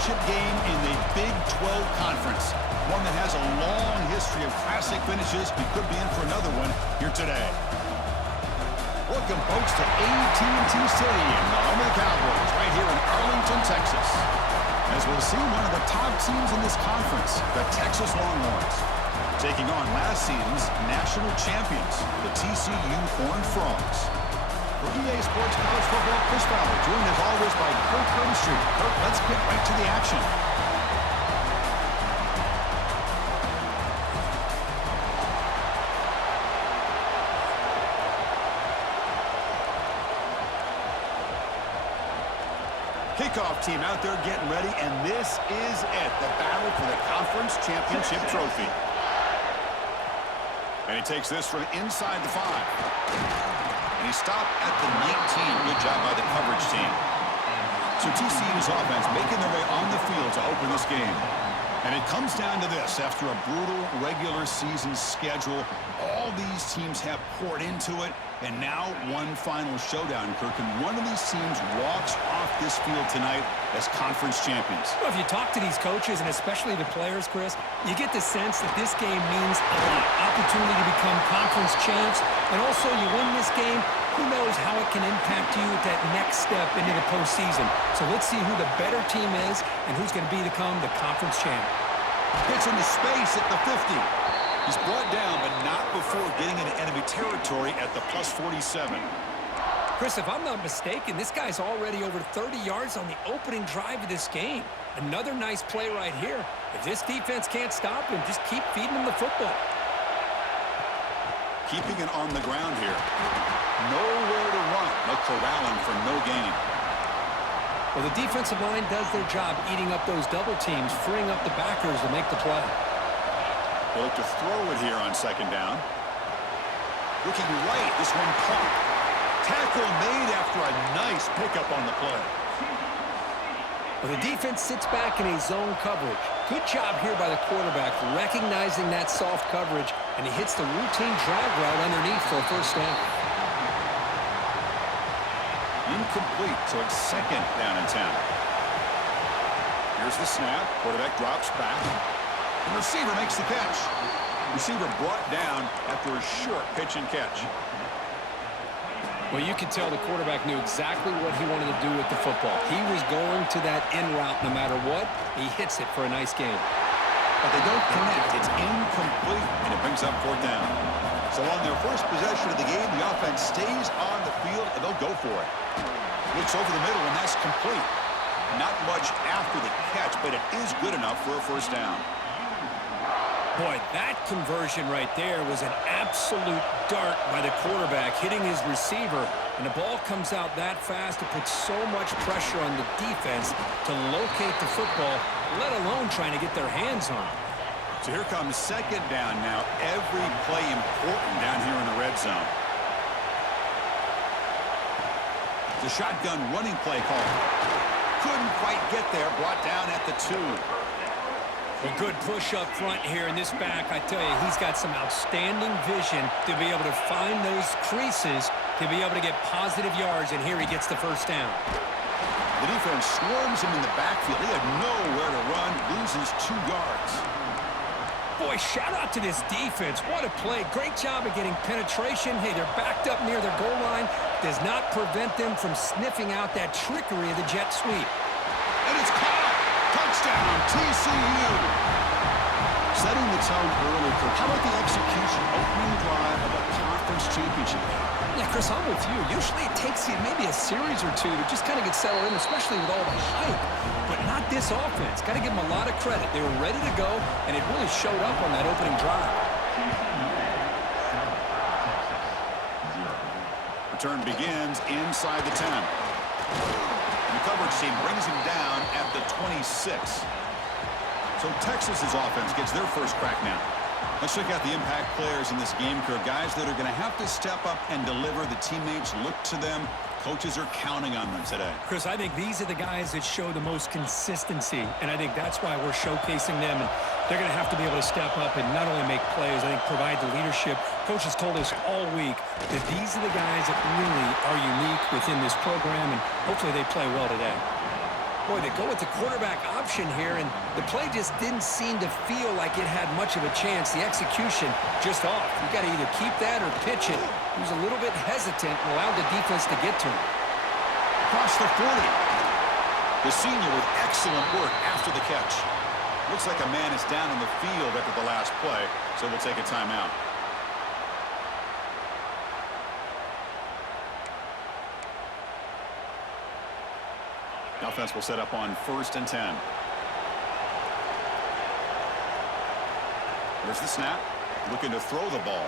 championship game in the Big 12 Conference. One that has a long history of classic finishes. We could be in for another one here today. Welcome, folks, to AT&T Stadium, the home of the Cowboys, right here in Arlington, Texas. As we'll see, one of the top teams in this conference, the Texas Longhorns, taking on last season's national champions, the TCU Horned Frogs. For EA Sports College Football, Chris Fowler, joined as always by Kirk Herbstreit. Kirk, let's get right to the action. Kickoff team out there getting ready, and this is it, the battle for the conference championship trophy. And he takes this from inside the 5. And he stopped at the 19. Good job by the coverage team. So TCU's offense making their way on the field to open this game. And it comes down to this. After a brutal regular season schedule, all these teams have poured into it. And now one final showdown, Kirk. And one of these teams walks off this field tonight as conference champions. Well, if you talk to these coaches, and especially the players, Chris, you get the sense that this game means a lot. Opportunity to become conference champs. And also, you win this game, who knows how it can impact you at that next step into the postseason. So let's see who the better team is and who's going to become the conference champ. Gets into space at the 50. He's brought down, but not before getting into enemy territory at the plus 47. Chris, if I'm not mistaken, this guy's already over 30 yards on the opening drive of this game. Another nice play right here. If this defense can't stop him, just keep feeding him the football. Keeping it on the ground here. Nowhere to run. No corralling for no gain. Well, the defensive line does their job eating up those double teams, freeing up the backers to make the play. They'll look to throw it here on second down. Looking right, this one caught. Tackle made after a nice pickup on the play. Well, the defense sits back in a zone coverage. Good job here by the quarterback, recognizing that soft coverage, and he hits the routine drag route underneath for a first down. Incomplete, so it's second down and 10. Here's the snap. Quarterback drops back. The receiver makes the catch. Receiver brought down after a short pitch and catch. Well, you could tell the quarterback knew exactly what he wanted to do with the football. He was going to that in route no matter what. He hits it for a nice game. But they don't connect. It's incomplete, and it brings up fourth down. So on their first possession of the game, the offense stays on the field, and they'll go for it. Looks over the middle, and that's complete. Not much after the catch, but it is good enough for a first down. Boy, that conversion right there was an absolute dart by the quarterback, hitting his receiver, and the ball comes out that fast. It puts so much pressure on the defense to locate the football, let alone trying to get their hands on it. So here comes second down now. Every play important down here in the red zone. The shotgun running play call. Couldn't quite get there. Brought down at the 2. A good push up front here in this back. I tell you, he's got some outstanding vision to be able to find those creases to be able to get positive yards, and here he gets the first down. The defense swarms him in the backfield. He had nowhere to run, loses 2 yards. Boy, shout out to this defense. What a play. Great job of getting penetration. Hey, they're backed up near their goal line. Does not prevent them from sniffing out that trickery of the jet sweep. And it's caught. Touchdown, TCU. Setting the tone early, Kirk. How about the execution, opening drive of a conference championship? Yeah, Chris, I'm with you. Usually it takes you maybe a series or two to just kind of get settled in, especially with all the hype. But not this offense. Got to give them a lot of credit. They were ready to go, and it really showed up on that opening drive. Return begins inside the 10. And the coverage team brings him down at the 26. So Texas's offense gets their first crack now. Let's check out the impact players in this game, Kirk. Guys that are going to have to step up and deliver. The teammates look to them. Coaches are counting on them today. Chris, I think these are the guys that show the most consistency, and I think that's why we're showcasing them. And they're going to have to be able to step up and not only make plays, I think provide the leadership. Coaches told us all week that these are the guys that really are unique within this program, and hopefully they play well today. Boy, they go with the quarterback option here, and the play just didn't seem to feel like it had much of a chance. The execution just off. You got to either keep that or pitch it. He was a little bit hesitant and allowed the defense to get to him. Across the 40. The senior with excellent work after the catch. Looks like a man is down on the field after the last play, so we'll take a timeout. The offense will set up on 1st and 10. There's the snap. Looking to throw the ball.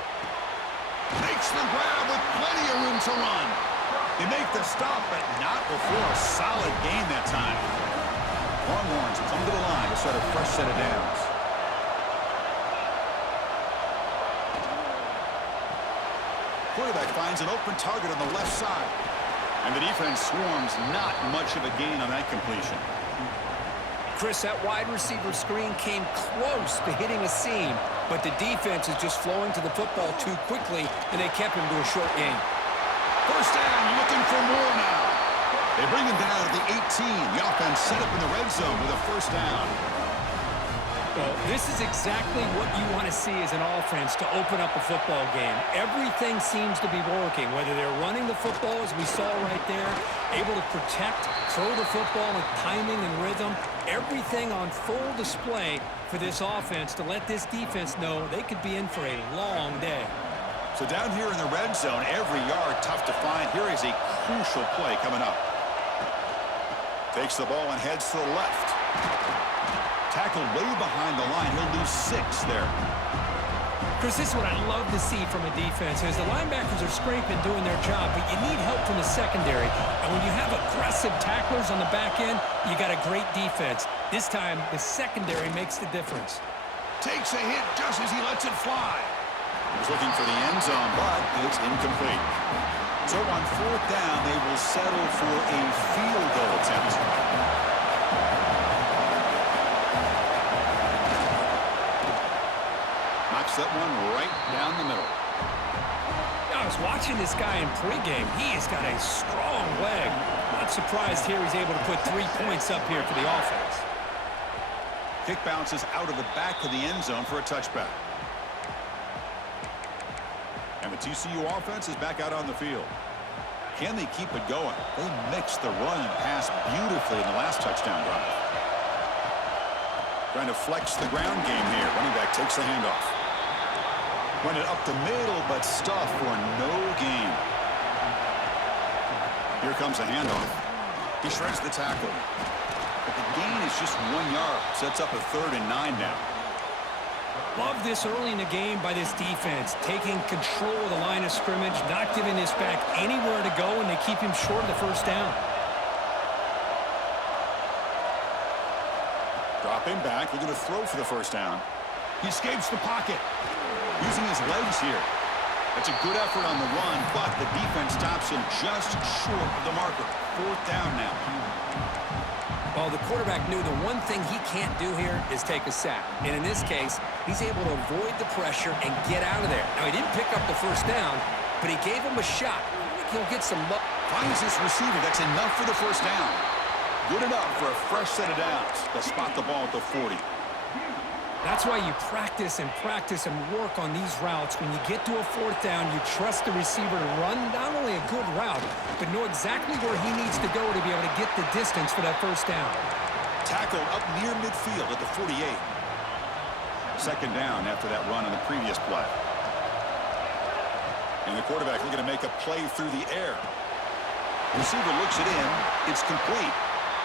Makes the grab with plenty of room to run. They make the stop, but not before a solid gain that time. Longhorns come to the line to start a fresh set of downs. Quarterback finds an open target on the left side. And the defense swarms, not much of a gain on that completion. Chris, that wide receiver screen came close to hitting a seam, but the defense is just flowing to the football too quickly, and they kept him to a short gain. First down, looking for more now. They bring him down at the 18. The offense set up in the red zone with a first down. Well, this is exactly what you want to see as an offense to open up a football game. Everything seems to be working, whether they're running the football, as we saw right there, able to protect, throw the football with timing and rhythm, everything on full display for this offense to let this defense know they could be in for a long day. So down here in the red zone, every yard tough to find. Here is a crucial play coming up. Takes the ball and heads to the left. Tackled way behind the line. He'll lose 6 there. Chris, this is what I love to see from a defense is the linebackers are scraping, doing their job, but you need help from the secondary. And when you have aggressive tacklers on the back end, you got a great defense. This time, the secondary makes the difference. Takes a hit just as he lets it fly. He was looking for the end zone, but it's incomplete. So on 4th down, they will settle for a field goal attempt. Knocks that one right down the middle. I was watching this guy in pregame. He has got a strong leg. Not surprised here he's able to put 3 points up here for the offense. Kick bounces out of the back of the end zone for a touchback. And the TCU offense is back out on the field. Can they keep it going? They mixed the run and pass beautifully in the last touchdown drive. Trying to flex the ground game here. Running back takes the handoff. Went it up the middle, but stuffed for no gain. Here comes the handoff. He shreds the tackle. But the gain is just 1 yard. Sets up a 3rd and 9 now. Love this early in the game by this defense, taking control of the line of scrimmage, not giving this back anywhere to go, and they keep him short of the first down. Dropping back, looking to throw for the first down. He escapes the pocket, using his legs here. That's a good effort on the run, but the defense stops him just short of the marker. 4th down now. Well, the quarterback knew the one thing he can't do here is take a sack. And in this case, he's able to avoid the pressure and get out of there. Now, he didn't pick up the first down, but he gave him a shot. I think he'll get some luck. Finds his receiver. That's enough for the first down. Good enough for a fresh set of downs. They'll spot the ball at the 40. That's why you practice and work on these routes. When you get to a 4th down, you trust the receiver to run not only a good route, but know exactly where he needs to go to be able to get the distance for that first down. Tackled up near midfield at the 48. 2nd down after that run on the previous play. And the quarterback looking to make a play through the air. Receiver looks it in. It's complete.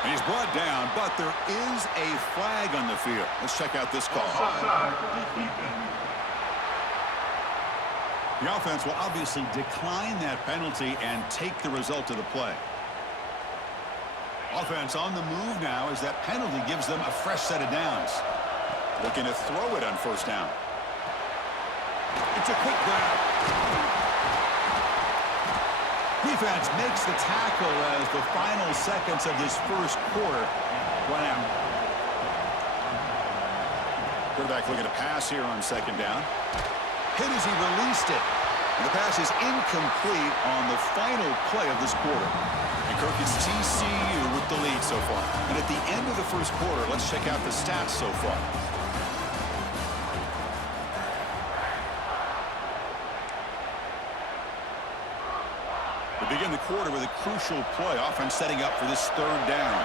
And he's brought down, but there is a flag on the field. Let's check out this call. The offense will obviously decline that penalty and take the result of the play. Offense on the move now as that penalty gives them a fresh set of downs. Looking to throw it on first down. It's a quick grab. Defense makes the tackle as the final seconds of this first quarter run out. Quarterback looking to pass here on 2nd down. Hit as he released it. And the pass is incomplete on the final play of this quarter. And Kirk, it's TCU with the lead so far. And at the end of the first quarter, let's check out the stats so far. We begin the quarter with a crucial play. Offense setting up for this third down.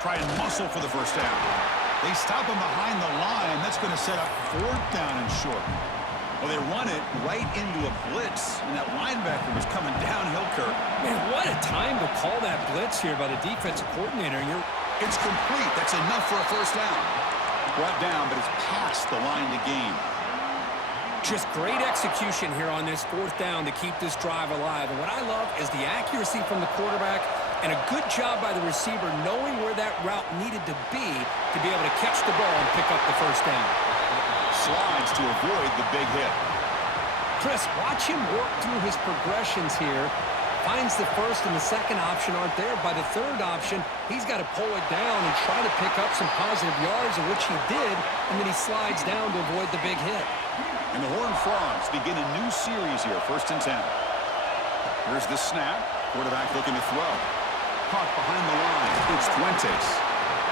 Try and muscle for the first down. They stop him behind the line. That's going to set up fourth down and short. Well, they run it right into a blitz, and that linebacker was coming downhill, Kirk. Man, what a time to call that blitz here by the defensive coordinator. It's complete. That's enough for a first down. Brought down, but it's past the line to gain. Just great execution here on this fourth down to keep this drive alive. And what I love is the accuracy from the quarterback and a good job by the receiver knowing where that route needed to be able to catch the ball and pick up the first down. Slides to avoid the big hit. Chris, watch him work through his progressions here. Finds the first and the second option aren't there. By the third option, he's got to pull it down and try to pick up some positive yards, which he did, and then he slides down to avoid the big hit. And the Horned Frogs begin a new series here, 1st and 10. Here's the snap. Quarterback looking to throw. Caught behind the line. It's Fuentes.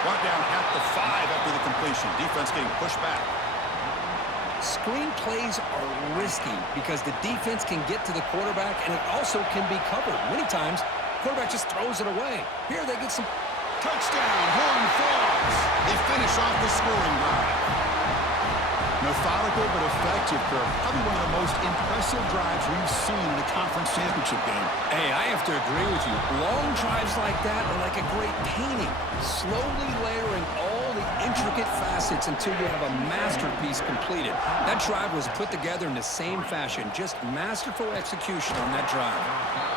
Brought down at the 5 after the completion. Defense getting pushed back. Screen plays are risky because the defense can get to the quarterback, and it also can be covered. Many times, quarterback just throws it away. Here they get some... Touchdown, Horned Frogs. They finish off the scoring drive. Methodical but effective, Kirk. Probably one of the most impressive drives we've seen in a conference championship game. Hey, I have to agree with you. Long drives like that are like a great painting. Slowly layering all the intricate facets until you have a masterpiece completed. That drive was put together in the same fashion. Just masterful execution on that drive.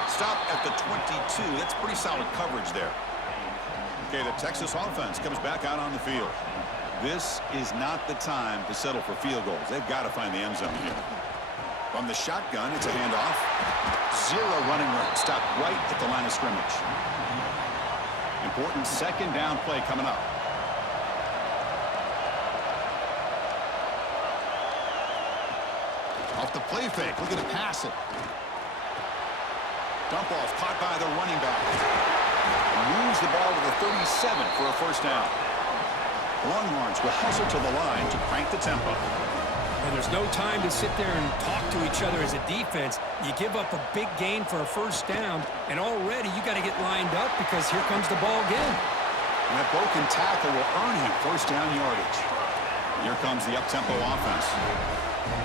Stop at the 22. That's pretty solid coverage there. Okay, the Texas offense comes back out on the field. This is not the time to settle for field goals. They've got to find the end zone here. From the shotgun, it's a handoff. Zero running room. Stop right at the line of scrimmage. Important second down play coming up. Off the play fake, looking to pass it. Dump off, caught by the running back. Moves the ball to the 37 for a first down. Longhorns will hustle to the line to crank the tempo. And there's no time to sit there and talk to each other as a defense. You give up a big gain for a first down, and already you got to get lined up because here comes the ball again. And that broken tackle will earn him first down yardage. Here comes the up-tempo offense.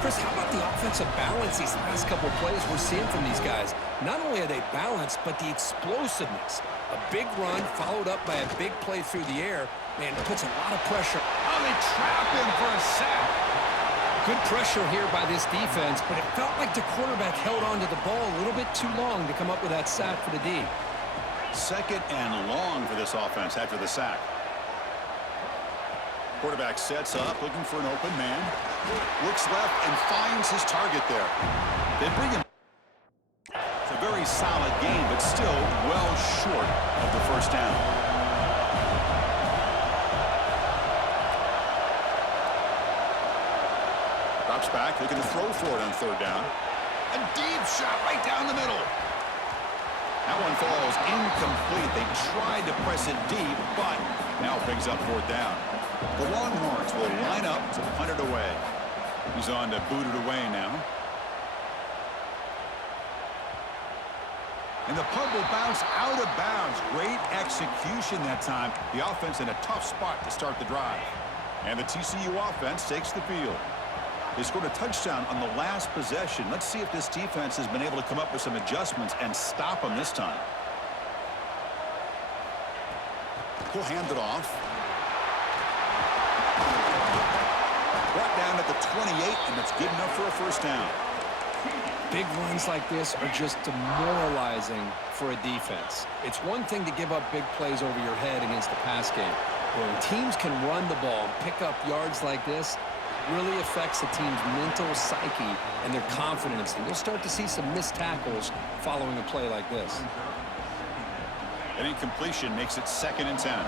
Chris, how about the offensive balance these last couple of plays we're seeing from these guys? Not only are they balanced, but the explosiveness. A big run followed up by a big play through the air, and puts a lot of pressure. Oh, they trap him for a sack. Good pressure here by this defense, but it felt like the quarterback held on to the ball a little bit too long to come up with that sack for the D. Second and long for this offense after the sack. Quarterback sets up, looking for an open man. Looks left and finds his target there. They bring him. It's a very solid game, but still well short of the first down. Drops back, looking to throw for it on third down. A deep shot right down the middle. That one falls incomplete. They tried to press it deep, but now brings up fourth down. The Longhorns will line up to punt it away. He's on to boot it away now. And the punt will bounce out of bounds. Great execution that time. The offense in a tough spot to start the drive. And the TCU offense takes the field. They scored a touchdown on the last possession. Let's see if this defense has been able to come up with some adjustments and stop them this time. We'll hand it off. Brought down at the 28, and that's good enough for a first down. Big runs like this are just demoralizing for a defense. It's one thing to give up big plays over your head against the pass game. When teams can run the ball and pick up yards like this, really affects the team's mental psyche and their confidence. And you'll start to see some missed tackles following a play like this. An incompletion makes it 2nd and 10.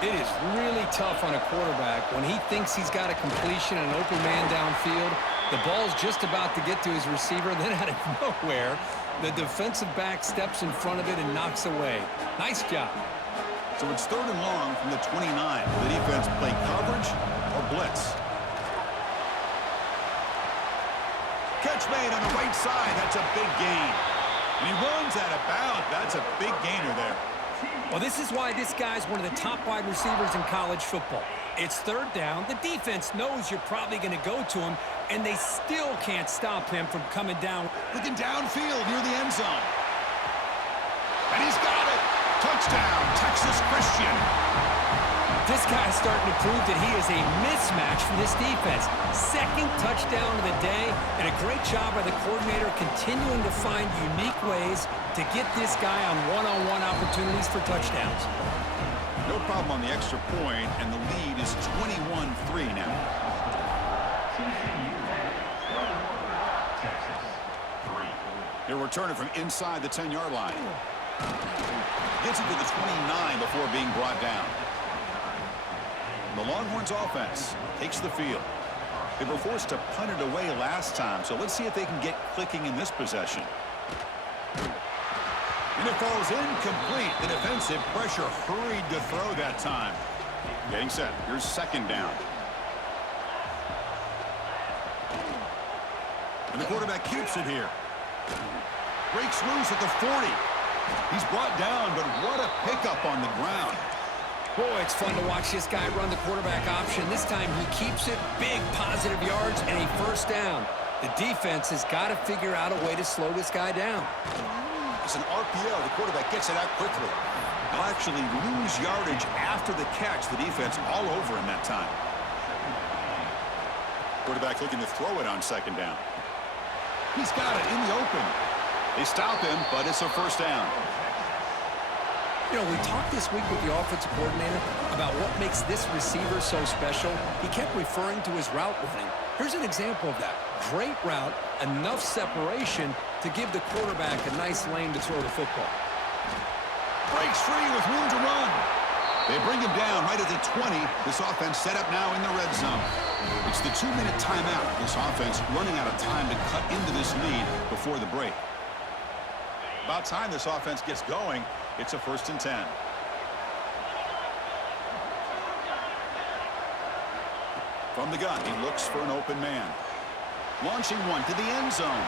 It is really tough on a quarterback when he thinks he's got a completion and an open man downfield. The ball's just about to get to his receiver, then out of nowhere, the defensive back steps in front of it and knocks away. Nice job. So it's 3rd and long from the 29. Will the defense play coverage or blitz? Catch made on the right side. That's a big gain. And he runs out of bounds. That's a big gainer there. Well, this is why this guy's one of the top wide receivers in college football. It's 3rd down. The defense knows you're probably going to go to him, and they still can't stop him from coming down. Looking downfield near the end zone. And he's got it. Touchdown, Texas Christian. This guy's starting to prove that he is a mismatch for this defense. 2nd touchdown of the day, and a great job by the coordinator continuing to find unique ways to get this guy on one-on-one opportunities for touchdowns. No problem on the extra point, and the lead is 21-3 now. He'll return it from inside the 10-yard line. Gets it to the 29 before being brought down. The Longhorns offense takes the field. They were forced to punt it away last time, so let's see if they can get clicking in this possession. And it falls incomplete. The defensive pressure hurried to throw that time. Getting set. Here's 2nd down. And the quarterback keeps it here. Breaks loose at the 40. He's brought down, but what a pickup on the ground. Boy, it's fun to watch this guy run the quarterback option. This time he keeps it, big positive yards, and a 1st down. The defense has got to figure out a way to slow this guy down. It's an RPO. The quarterback gets it out quickly. They'll actually lose yardage after the catch. The defense all over him that time. Quarterback looking to throw it on 2nd down. He's got it in the open. They stop him, but it's a 1st down. You know, we talked this week with the offensive coordinator about what makes this receiver so special. He kept referring to his route running. Here's an example of that. Great route, enough separation to give the quarterback a nice lane to throw the football. Breaks free with room to run. They bring him down right at the 20. This offense set up now in the red zone. It's the 2-minute timeout. This offense running out of time to cut into this lead before the break. About time this offense gets going. It's a 1st and 10. From the gun, he looks for an open man. Launching one to the end zone.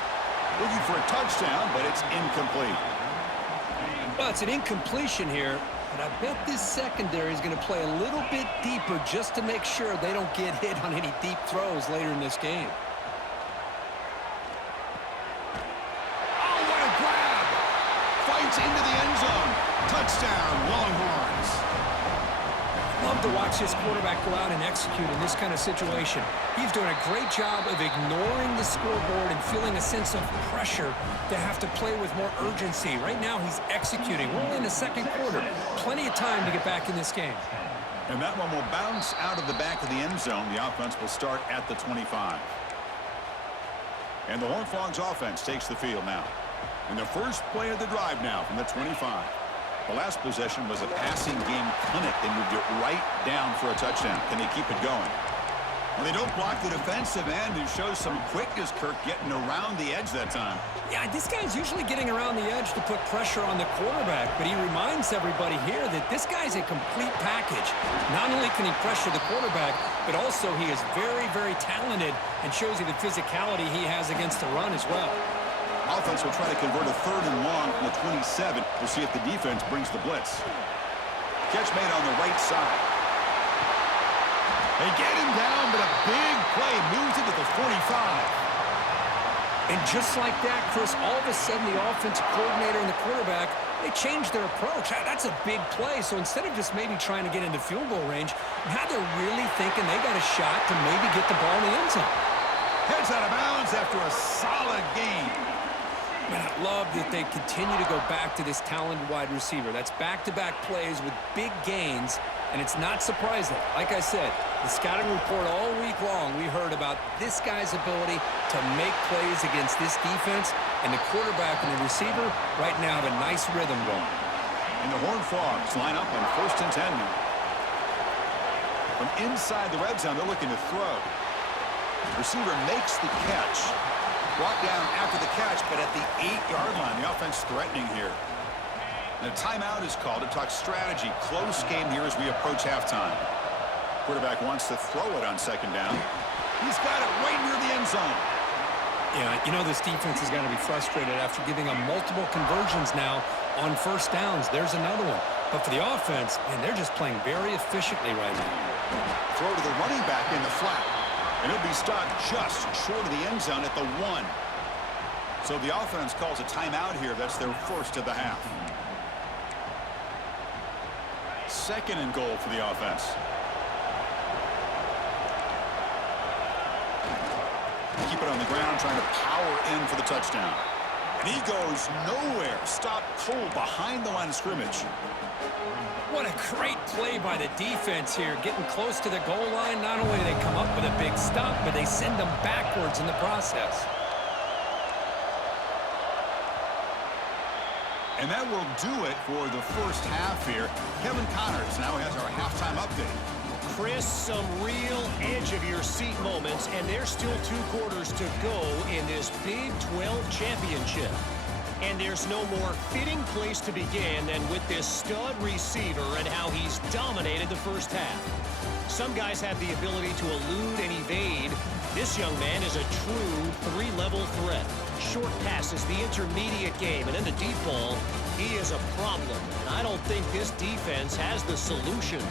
Looking for a touchdown, but it's incomplete. Well, it's an incompletion here, but I bet this secondary is going to play a little bit deeper just to make sure they don't get hit on any deep throws later in this game. Into the end zone. Touchdown, Longhorns. Love to watch this quarterback go out and execute in this kind of situation. He's doing a great job of ignoring the scoreboard and feeling a sense of pressure to have to play with more urgency. Right now, he's executing. We're only in the 2nd quarter. Plenty of time to get back in this game. And that one will bounce out of the back of the end zone. The offense will start at the 25. And the Horned Frogs offense takes the field now. And the first play of the drive now from the 25. The last possession was a passing game clinic. They moved it right down for a touchdown. Can they keep it going? Well, they don't block the defensive end, who shows some quickness, Kirk, getting around the edge that time. Yeah, this guy's usually getting around the edge to put pressure on the quarterback, but he reminds everybody here that this guy's a complete package. Not only can he pressure the quarterback, but also he is very, very talented and shows you the physicality he has against the run as well. Offense will try to convert a 3rd and long from the 27. We'll see if the defense brings the blitz. Catch made on the right side. They get him down, but a big play moves it to the 45. And just like that, Chris, all of a sudden the offensive coordinator and the quarterback, they changed their approach. That's a big play. So instead of just maybe trying to get into field goal range, now they're really thinking they got a shot to maybe get the ball in the end zone. Heads out of bounds after a solid game. And I love that they continue to go back to this talented wide receiver. That's back-to-back plays with big gains, and it's not surprising. Like I said, the scouting report all week long, we heard about this guy's ability to make plays against this defense, and the quarterback and the receiver right now have a nice rhythm going. And the Horned Frogs line up on 1st and 10 now. From inside the red zone, they're looking to throw. Receiver makes the catch. Brought down after the catch, but at the 8-yard line, the offense threatening here. And a timeout is called to talk strategy. Close game here as we approach halftime. Quarterback wants to throw it on second down. He's got it right near the end zone. Yeah, you know this defense is going to be frustrated after giving them multiple conversions now on first downs. There's another one. But for the offense, man, they're just playing very efficiently right now. Throw to the running back in the flat. And he'll be stopped just short of the end zone at the 1. So the offense calls a timeout here. That's their first of the half. Second and goal for the offense. Keep it on the ground, trying to power in for the touchdown. And he goes nowhere. Stop cold behind the line of scrimmage. What a great play by the defense here. Getting close to the goal line, not only do they come up with a big stop, but they send them backwards in the process. And that will do it for the first half here. Kevin Connors now has our halftime update. Chris, some real edge-of-your-seat moments, and there's still 2 quarters to go in this Big 12 championship. And there's no more fitting place to begin than with this stud receiver and how he's dominated the first half. Some guys have the ability to elude and evade. This young man is a true 3-level threat. Short passes, the intermediate game, and then the deep ball, he is a problem. And I don't think this defense has the solution.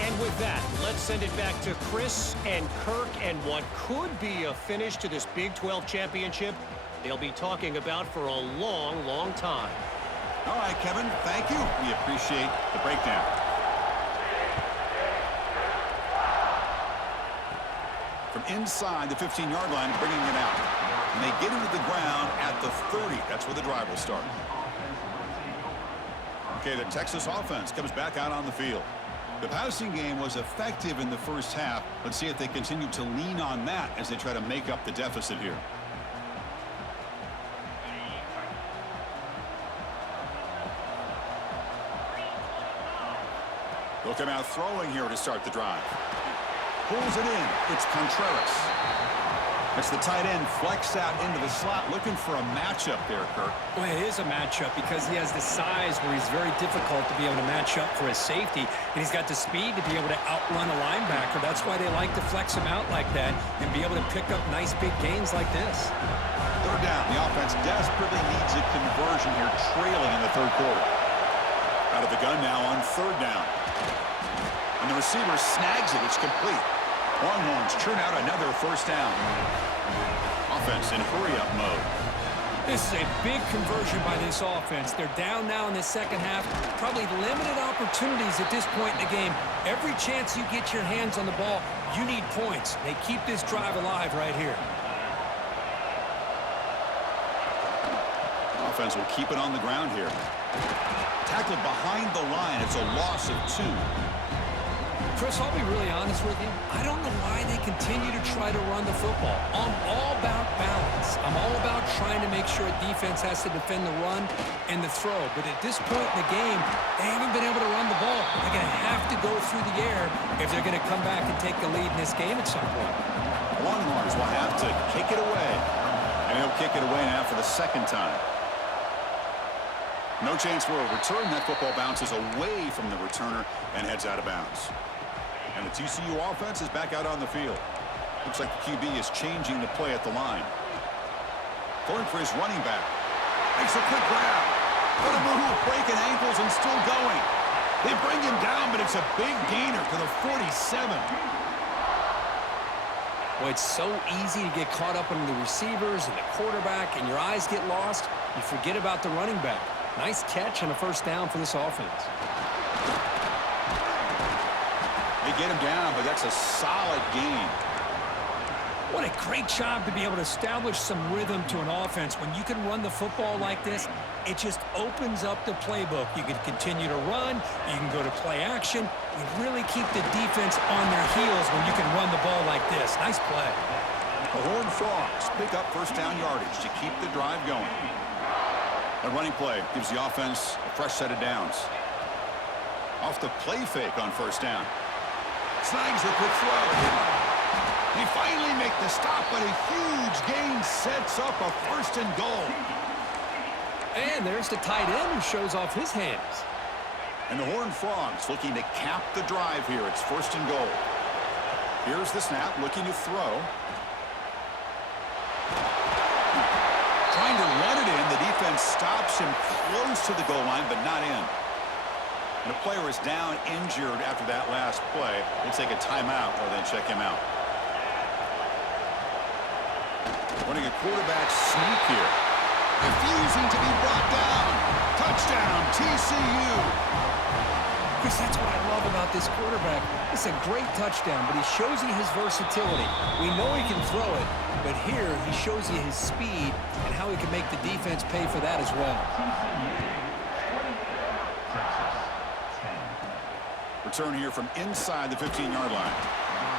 And with that, let's send it back to Chris and Kirk and what could be a finish to this Big 12 championship they'll be talking about for a long, long time. All right, Kevin, thank you. We appreciate the breakdown. From inside the 15-yard line, bringing it out. And they get it to the ground at the 30. That's where the drive will start. Okay, the Texas offense comes back out on the field. The passing game was effective in the first half. Let's see if they continue to lean on that as they try to make up the deficit here. They'll come out throwing here to start the drive. Pulls it in. It's Contreras. It's the tight end flexed out into the slot, looking for a matchup there, Kirk. Well, it is a matchup because he has the size where he's very difficult to be able to match up for his safety, and he's got the speed to be able to outrun a linebacker. That's why they like to flex him out like that and be able to pick up nice big gains like this. Third down. The offense desperately needs a conversion here, trailing in the third quarter. Out of the gun now on third down. And the receiver snags it. It's complete. Longhorns churn out another first down. Offense in hurry-up mode. This is a big conversion by this offense. They're down now in the second half. Probably limited opportunities at this point in the game. Every chance you get your hands on the ball, you need points. They keep this drive alive right here. Offense will keep it on the ground here. Tackled behind the line. It's a loss of 2. Chris, I'll be really honest with you. I don't know why they continue to try to run the football. I'm all about balance. I'm all about trying to make sure a defense has to defend the run and the throw. But at this point in the game, they haven't been able to run the ball. They're going to have to go through the air if they're going to come back and take the lead in this game at some point. Longhorns will have to kick it away. And he'll kick it away now for the second time. No chance for a return. That football bounces away from the returner and heads out of bounds. And the TCU offense is back out on the field. Looks like the QB is changing the play at the line. Going for his running back. Makes a quick grab. What a move, breaking ankles and still going. They bring him down, but it's a big gainer to the 47. Well, it's so easy to get caught up in the receivers and the quarterback, and your eyes get lost. You forget about the running back. Nice catch and a first down for this offense. They get him down, but that's a solid gain. What a great job to be able to establish some rhythm to an offense. When you can run the football like this, it just opens up the playbook. You can continue to run. You can go to play action. You really keep the defense on their heels when you can run the ball like this. Nice play. The Horned Frogs pick up first down yardage to keep the drive going. A running play gives the offense a fresh set of downs. Off the play fake on first down. Snags the quick throw. They finally make the stop, but a huge gain sets up a 1st and goal. And there's the tight end who shows off his hands. And the Horned Frogs looking to cap the drive here. It's 1st and goal. Here's the snap, looking to throw. Trying to run it in. The defense stops him close to the goal line, but not in. And the player is down injured after that last play. They take a timeout or then check him out. Running a quarterback sneak here. Refusing to be brought down. Touchdown, TCU. Chris, that's what I love about this quarterback. It's a great touchdown, but he shows you his versatility. We know he can throw it, but here he shows you his speed and how he can make the defense pay for that as well. Return here from inside the 15-yard line.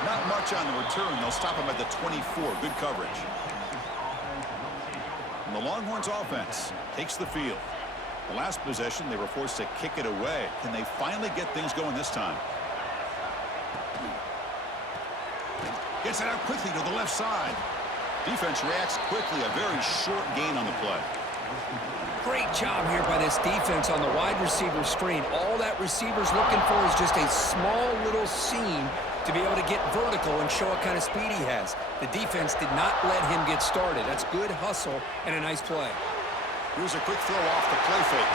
Not much on the return. They'll stop him at the 24. Good coverage. And the Longhorns offense takes the field. The last possession, they were forced to kick it away. Can they finally get things going this time? Gets it out quickly to the left side. Defense reacts quickly. A very short gain on the play. Great job here by this defense on the wide receiver screen. All that receiver's looking for is just a small little seam to be able to get vertical and show what kind of speed he has. The defense did not let him get started. That's good hustle and a nice play. Here's a quick throw off the play fake.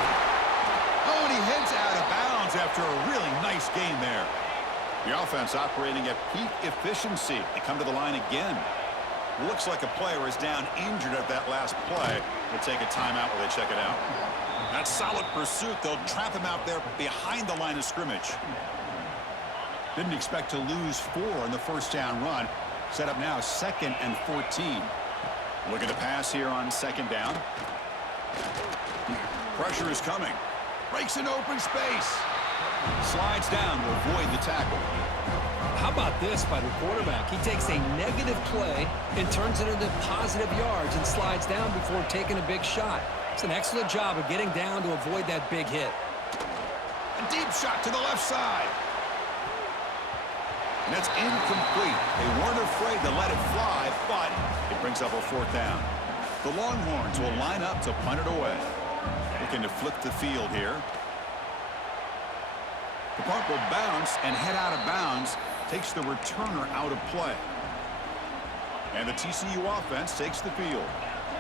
Oh, and he heads out of bounds after a really nice gain there. The offense operating at peak efficiency. They come to the line again. Looks like a player is down injured at that last play. We'll take a timeout while they check it out. That solid pursuit. They'll trap him out there behind the line of scrimmage. Didn't expect to lose 4 on the 1st down run. Set up now 2nd and 14. Looking to pass here on 2nd down. Pressure is coming. Breaks an open space. Slides down to avoid the tackle. How about this by the quarterback? He takes a negative play and turns it into positive yards and slides down before taking a big shot. It's an excellent job of getting down to avoid that big hit. A deep shot to the left side. And that's incomplete. They weren't afraid to let it fly, but it brings up a 4th down. The Longhorns will line up to punt it away. Looking to flip the field here. The punt will bounce and head out of bounds. Takes the returner out of play. And the TCU offense takes the field.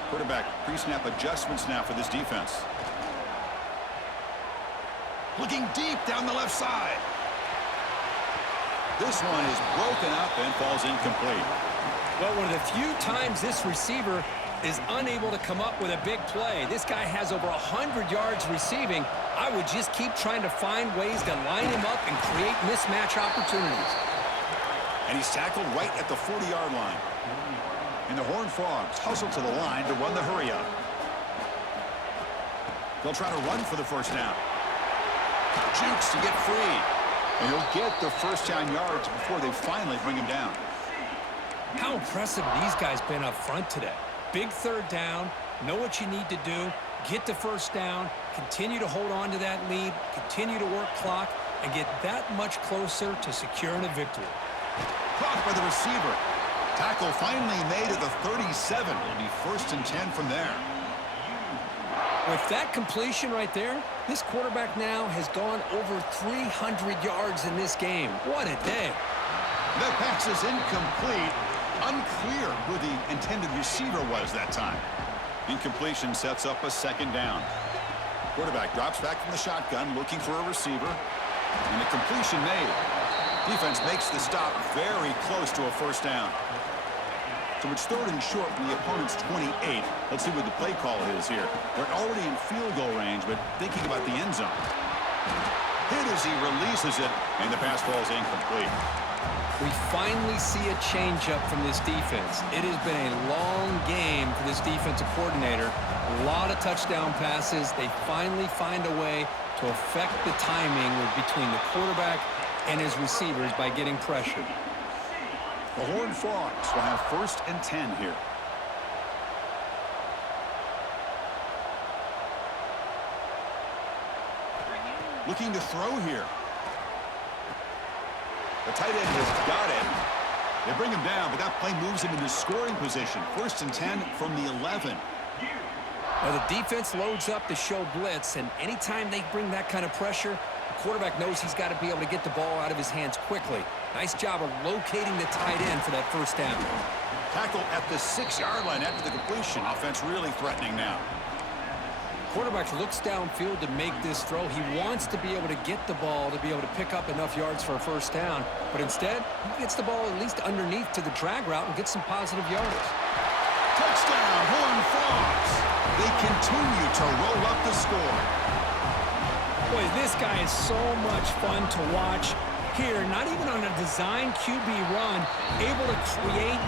Quarterback pre-snap adjustments now for this defense. Looking deep down the left side. This one is broken up and falls incomplete. Well, one of the few times this receiver is unable to come up with a big play. This guy has over 100 yards receiving. I would just keep trying to find ways to line him up and create mismatch opportunities. And he's tackled right at the 40-yard line. And the Horned Frogs hustle to the line to run the hurry up. They'll try to run for the 1st down. Jukes to get free. And he'll get the 1st down yards before they finally bring him down. How impressive these guys been up front today. Big 3rd down, know what you need to do, get the 1st down, continue to hold on to that lead, continue to work clock, and get that much closer to securing a victory. Caught by the receiver. Tackle finally made at the 37. It'll be 1st and 10 from there. With that completion right there, this quarterback now has gone over 300 yards in this game. What a day. The pass is incomplete. Unclear who the intended receiver was that time. Incompletion sets up a 2nd down. Quarterback drops back from the shotgun looking for a receiver. And the completion made. Defense makes the stop very close to a 1st down. So it's 3rd and short from the opponent's 28. Let's see what the play call is here. They're already in field goal range, but thinking about the end zone. Hit as he releases it, and the pass falls incomplete. We finally see a changeup from this defense. It has been a long game for this defensive coordinator. A lot of touchdown passes. They finally find a way to affect the timing between the quarterback and his receivers by getting pressure. The Horned Frogs will have 1st and 10 here. Looking to throw here. The tight end has got it. They bring him down, but that play moves him into scoring position. 1st and 10 from the 11. Well, the defense loads up to show blitz, and anytime they bring that kind of pressure, the quarterback knows he's got to be able to get the ball out of his hands quickly. Nice job of locating the tight end for that 1st down. Tackle at the 6-yard line after the completion. Offense really threatening now. Quarterback looks downfield to make this throw. He wants to be able to get the ball to be able to pick up enough yards for a 1st down. But instead, he gets the ball at least underneath to the drag route and gets some positive yardage. Touchdown, Horned Frogs. They continue to roll up the score. Boy, this guy is so much fun to watch. Here, not even on a design QB run, able to create.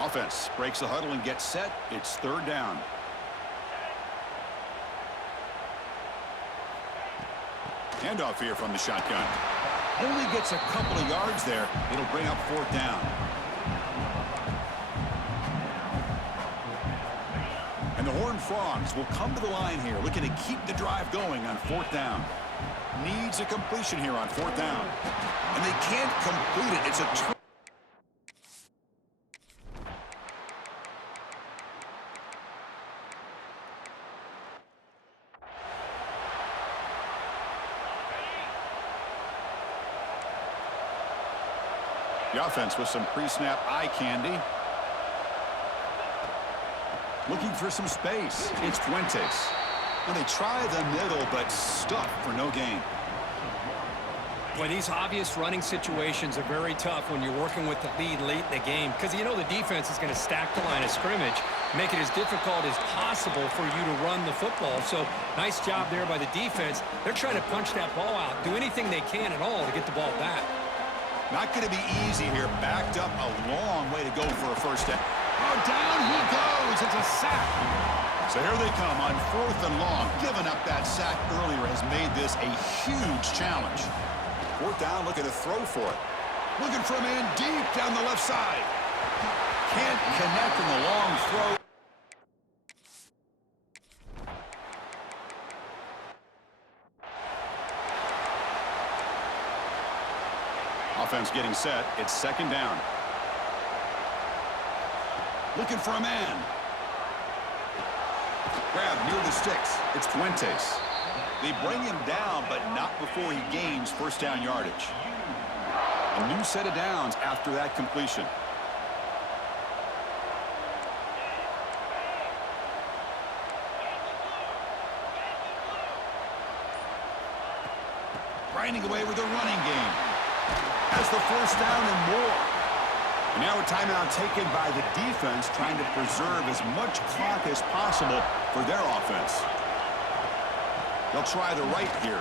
Offense breaks the huddle and gets set. It's 3rd down. Handoff here from the shotgun. Only gets a couple of yards there. It'll bring up 4th down. And the Horned Frogs will come to the line here, looking to keep the drive going on 4th down. Needs a completion here on 4th down. And they can't complete it. It's a The offense with some pre-snap eye candy. Looking for some space. It's Fuentes. And they try the middle, but stuck for no gain. Boy, these obvious running situations are very tough when you're working with the lead late in the game because you know the defense is going to stack the line of scrimmage, make it as difficult as possible for you to run the football. So nice job there by the defense. They're trying to punch that ball out, do anything they can at all to get the ball back. Not going to be easy here. Backed up a long way to go for a 1st down. Oh, down he goes. It's a sack. So here they come on 4th and long. Giving up that sack earlier has made this a huge challenge. 4th down, looking to throw for it. Looking for a man deep down the left side. Can't connect in the long throw. Offense getting set. It's 2nd down. Looking for a man. Grab near the sticks. It's Fuentes. They bring him down, but not before he gains 1st down yardage. A new set of downs after that completion. Grinding away with the running game. Has the 1st down and more. And now a timeout taken by the defense, trying to preserve as much clock as possible for their offense. They'll try the right here.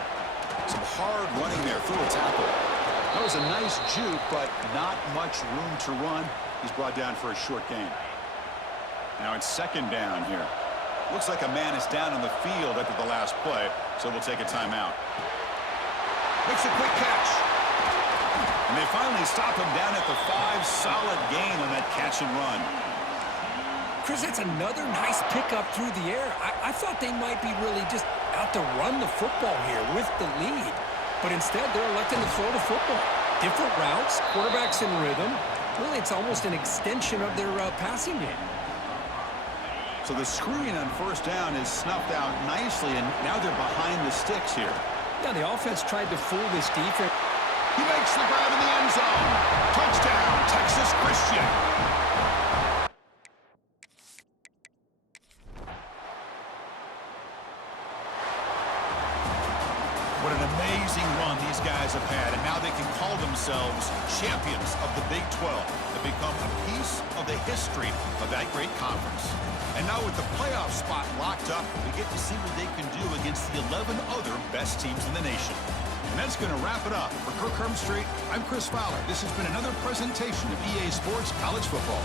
Some hard running there through a tackle. That was a nice juke, but not much room to run. He's brought down for a short gain. Now it's 2nd down here. Looks like a man is down on the field after the last play, so we'll take a timeout. Makes a quick catch. And they finally stop him down at the 5. Solid gain on that catch and run. Chris, that's another nice pickup through the air. I thought they might be really just out to run the football here with the lead. But instead, they're electing to throw the football. Different routes, quarterbacks in rhythm. Really, it's almost an extension of their passing game. So the screen on 1st down is snuffed out nicely, and now they're behind the sticks here. Yeah, the offense tried to fool this defense. He makes the grab in the end zone. Touchdown, Texas Christian. What an amazing run these guys have had, and now they can call themselves champions of the Big 12 and become a piece of the history of that great conference. And now with the playoff spot locked up, we get to see what they can do against the 11 other best teams in the nation. And that's going to wrap it up. For Kirk Street, I'm Chris Fowler. This has been another presentation of EA Sports College Football.